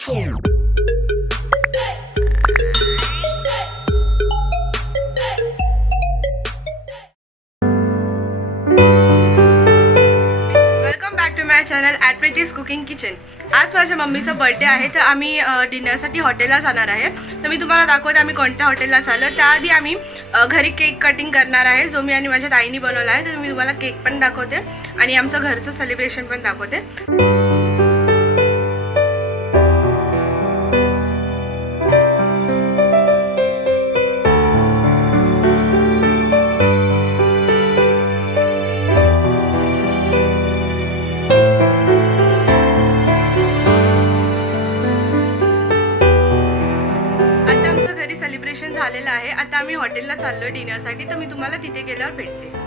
Welcome back to my channel ॲटवेटीज cooking kitchen. आज माझ्या मम्मीचा बर्थडे आहे, तर आम्ही डिनरसाठी हॉटेलला जाणार आहे। तर मी तुम्हाला दाखवते आम्ही कोणत्या हॉटेलला चाललो। त्याआधी आम्ही घरी केक कटिंग करणार आहे, जो मी आणि माझ्या ताईंनी बनवला आहे। तर मी तुम्हाला केक पण दाखवते आणि आमचं घरचं सेलिब्रेशन पण दाखवते। सेलिब्रेशन झालेलं आहे। आता आम्ही हॉटेलला चाललोय डिनरसाठी, तर मी तुम्हाला तिथे गेल्यावर भेटते।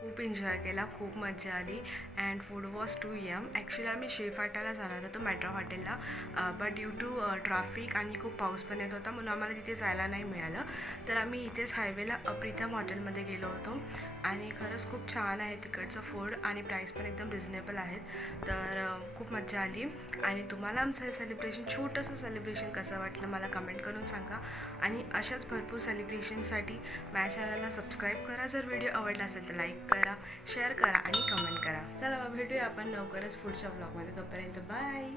खूप एन्जॉय केला, खूप मजा आली and food was too yum. Actually आम्ही शेफाटाला जाणार होतो मेट्रो हॉटेलला, बट ड्यू टू ट्रॅफिक आणि खूप पाऊस पण येत होता, म्हणून आम्हाला तिथे जायला नाही मिळालं। तर आम्ही इथेच हायवेला प्रीतम हॉटेलमध्ये गेलो होतो आणि खरंच खूप छान आहे तिकडचं फूड आणि प्राईस पण एकदम रिजनेबल आहेत। तर खूप मजा आली। आणि तुम्हाला आमचं हे सेलिब्रेशन, छोटंसं सेलिब्रेशन कसं वाटलं मला कमेंट करून सांगा। आणि अशाच भरपूर सेलिब्रेशनसाठी माझ्या चॅनलला सबस्क्राईब करा। जर व्हिडिओ आवडला असेल तर लाईक करा, शेअर करा आणि कमेंट करा। चला मग भेटूया आपण लवकरच पुढच्या ब्लॉगमध्ये। तोपर्यंत बाय।